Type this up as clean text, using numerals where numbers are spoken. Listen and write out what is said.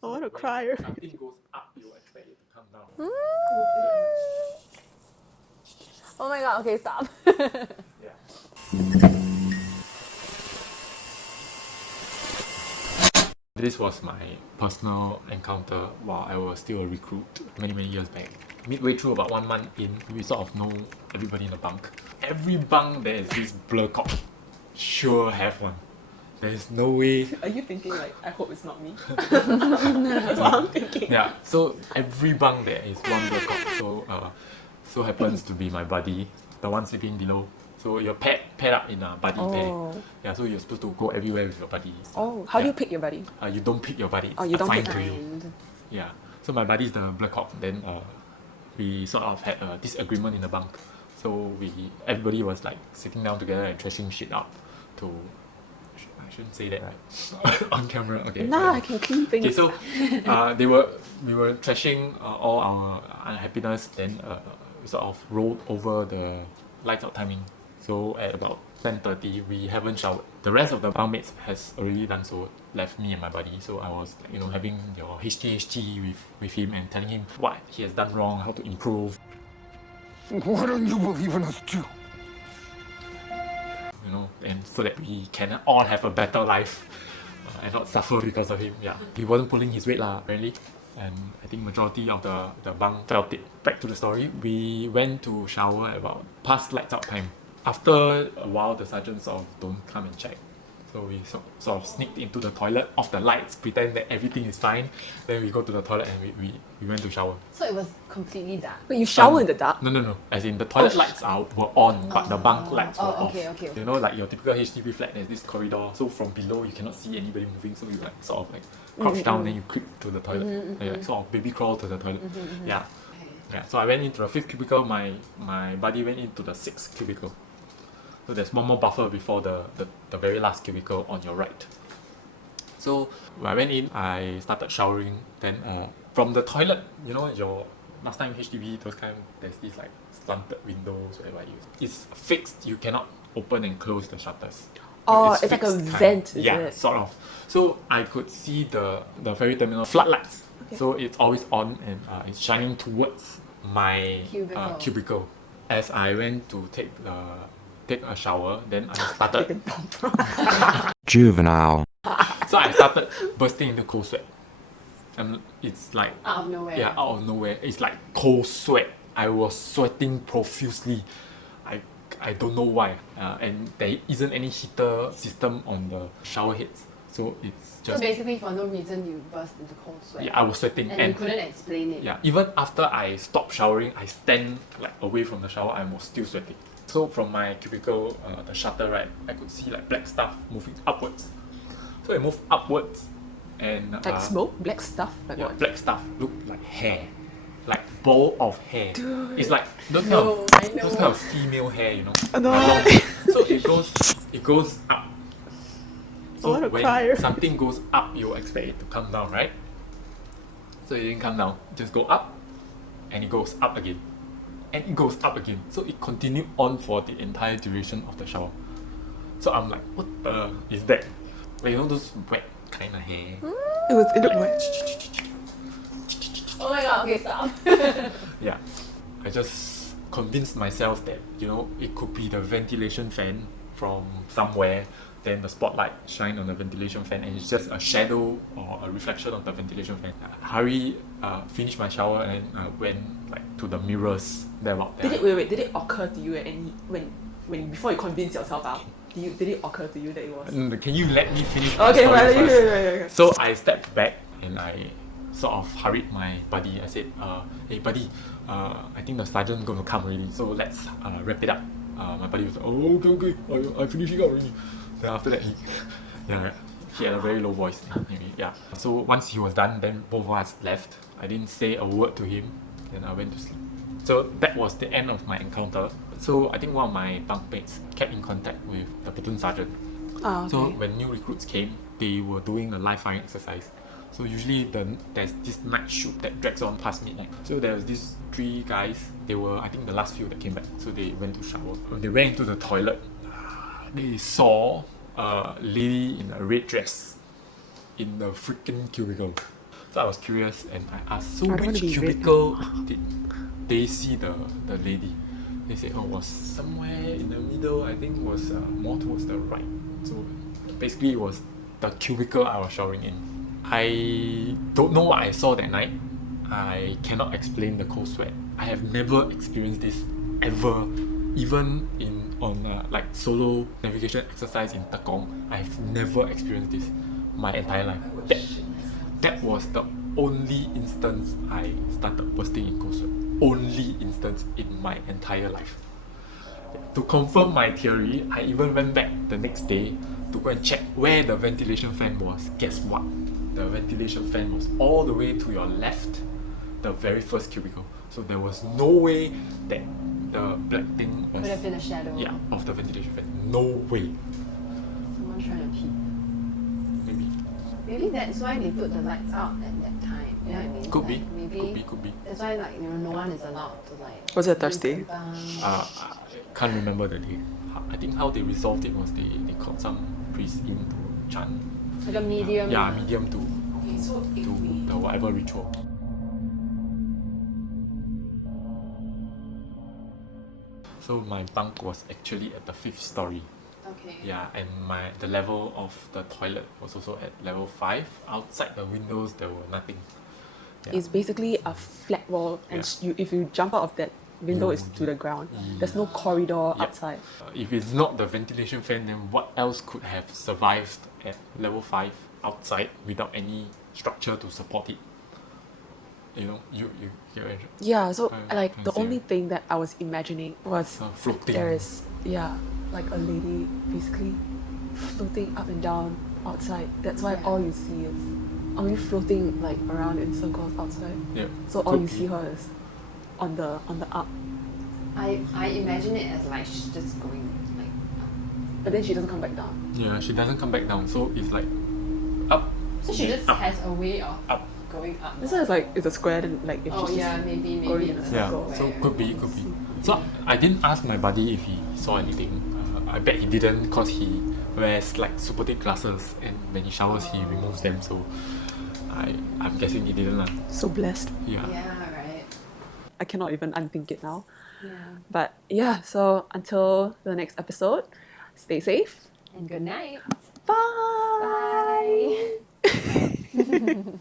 I want to cry. Something goes up, you expect it to come down. Oh my god, okay, stop. Yeah. This was my personal encounter while I was still a recruit many years back. Midway through, about 1 month in, we sort of know everybody in the bunk. Every bunk there is this blur cock. Sure have one. There's no way. Are you thinking like, I hope it's not me? That's what I'm thinking. Yeah, so every bunk there is one blur cock. So happens to be my buddy, the one sleeping below. So you're paired up in a buddy pair. Yeah, so you're supposed to go everywhere with your buddy. Oh, how do you pick your buddy? You don't pick your buddy. It's Oh, you don't assigned pick to you. Yeah. So my buddy is the Black Hawk. Then we sort of had a disagreement in the bunk. So everybody was like sitting down together and trashing shit up to. I shouldn't say that right on camera. Okay. Nah, I can clean things. Okay, so we were trashing all our unhappiness. Then we sort of rolled over the lights out timing. So at about 10:30, we haven't showered. The rest of the bunkmates has already done so, left me and my buddy. So I was having your HTHT with him and telling him what he has done wrong, how to improve. Why don't you believe in us too? And so that we can all have a better life and not suffer because of him. Yeah, he wasn't pulling his weight apparently, and I think majority of the bunk felt it. Back to the story, we went to shower at about past lights out time. After a while, the sergeants sort of don't come and check. So we sort of sneaked into the toilet, off the lights, pretend that everything is fine. Then we go to the toilet and we went to shower. So it was completely dark. But you shower in the dark? No. As in the toilet lights were on, but the bunk lights were off. Okay. Like your typical HDB flat, there's this corridor. So from below, you cannot see anybody moving. So you sort of crouch down, then you creep to the toilet. And you sort of baby crawl to the toilet. Yeah. Yeah. So I went into the 5th cubicle. My buddy went into the 6th cubicle. So there's one more buffer before the very last cubicle on your right. So when I went in, I started showering. Then from the toilet, your last time HDB, those kind, there's these slanted windows wherever it's fixed. You cannot open and close the shutters. Oh, it's like a vent, is yeah, it? sort of. So I could see the ferry terminal floodlights. Okay. So it's always on and it's shining towards my cubicle. As I went to take a shower, then I started Juvenile. so I started bursting into cold sweat. And it's like Out of nowhere. Yeah, out of nowhere. It's like cold sweat. I was sweating profusely. I don't know why. And there isn't any heater system on the shower heads. So it's just So basically for no reason you burst into cold sweat. yeah, I was sweating And you couldn't explain it. yeah, even after I stopped showering, I stand away from the shower, I was still sweating. So from my cubicle, the shutter, right, I could see black stuff moving upwards. So it moved upwards and Like smoke? Black stuff? Like yeah, what? black stuff looked like hair, like ball of hair. Dude. It's like those No, I know. those kind of female hair, I know. Long. So it goes up. So wanna when cry. something goes up, you expect it to come down, right? So it didn't come down. It just go up, and it goes up again, and it goes up again. So it continued on for the entire duration of the shower. So I'm like, what the is that? Like, those wet kind of hair. It looked wet. Oh my god, okay, stop. Yeah, I just convinced myself that it could be the ventilation fan from somewhere. Then the spotlight shine on the ventilation fan, and it's just a shadow or a reflection of the ventilation fan. Finished my shower and went to the mirrors there out there. Did it occur to you at any when before you convince yourself out? Did it occur to you that it was? Can you let me finish my Okay, story well, first? okay. So I stepped back and I sort of hurried my buddy. I said, hey buddy, I think the sergeant's going to come already, so let's wrap it up. My buddy was like, oh, okay, I finished it already. Then after that, he had a very low voice. Maybe, yeah. So once he was done, then both of us left. I didn't say a word to him. Then I went to sleep. So that was the end of my encounter. So I think one of my bunkmates kept in contact with the platoon sergeant. Oh, okay. So when new recruits came, they were doing a live firing exercise. So usually there's this night shoot that drags on past midnight. So there was these 3 guys. They were, I think, the last few that came back. So they went to shower. When they went into the toilet, they saw a lady in a red dress in the freaking cubicle. So I was curious and I asked, so I don't wanna which be red. cubicle did they see the lady? They said, oh, it was somewhere in the middle. I think it was more towards the right. So basically, it was the cubicle I was showering in. I don't know what I saw that night. I cannot explain the cold sweat. I have never experienced this ever, even on like solo navigation exercise in Tekong. I've never experienced this my entire life. That was the only instance I started bursting in cold sweat. Only instance in my entire life. To confirm my theory, I even went back the next day to go and check where the ventilation fan was. Guess what? The ventilation fan was all the way to your left, the very first cubicle. So there was no way that the black thing was Could have been a shadow. of the ventilation fan. No way. Someone trying to peek. Maybe. Maybe that's why they put the lights out at that time. You know what I mean? Could be. Like, maybe Could be. that's why, like, no one is allowed to, like. Was it Thursday? ring the bell. I can't remember the day. I think how they resolved it was they called some priest in to chant. Like a medium. Yeah, medium to Okay, so it to could be. the whatever ritual. So my bunk was actually at the 5th story. Okay. Yeah, and the level of the toilet was also at level 5. Outside the windows there were nothing. Yeah. It's basically a flat wall, and Yeah. if you jump out of that window, You- it's to the ground. There's no corridor Yep. outside. If it's not the ventilation fan, then what else could have survived at level 5 outside without any structure to support it? You know, you get what I mean? Yeah, so I like can the see only it. thing that I was imagining was Floating. there is like a lady basically floating up and down outside. That's why Yeah. all you see is only floating like around in circles outside. Yeah. So all could you be. see her is on the up, I imagine it as like she's just going like but then she doesn't come back down. Yeah, she doesn't come back down, so it's like up. so she just up, has a way of up. going up. That's why it's like it's a square. Then like if Oh she's yeah, just maybe going in a it's Yeah, circle. so could be. So I didn't ask my buddy if he saw anything. I bet he didn't, because he wears like super thick glasses, and when he showers he removes them. So I'm guessing he didn't lah. So blessed. Yeah. Yeah, right. I cannot even unthink it now. Yeah. But yeah, so until the next episode, stay safe. And good night. Bye. Bye.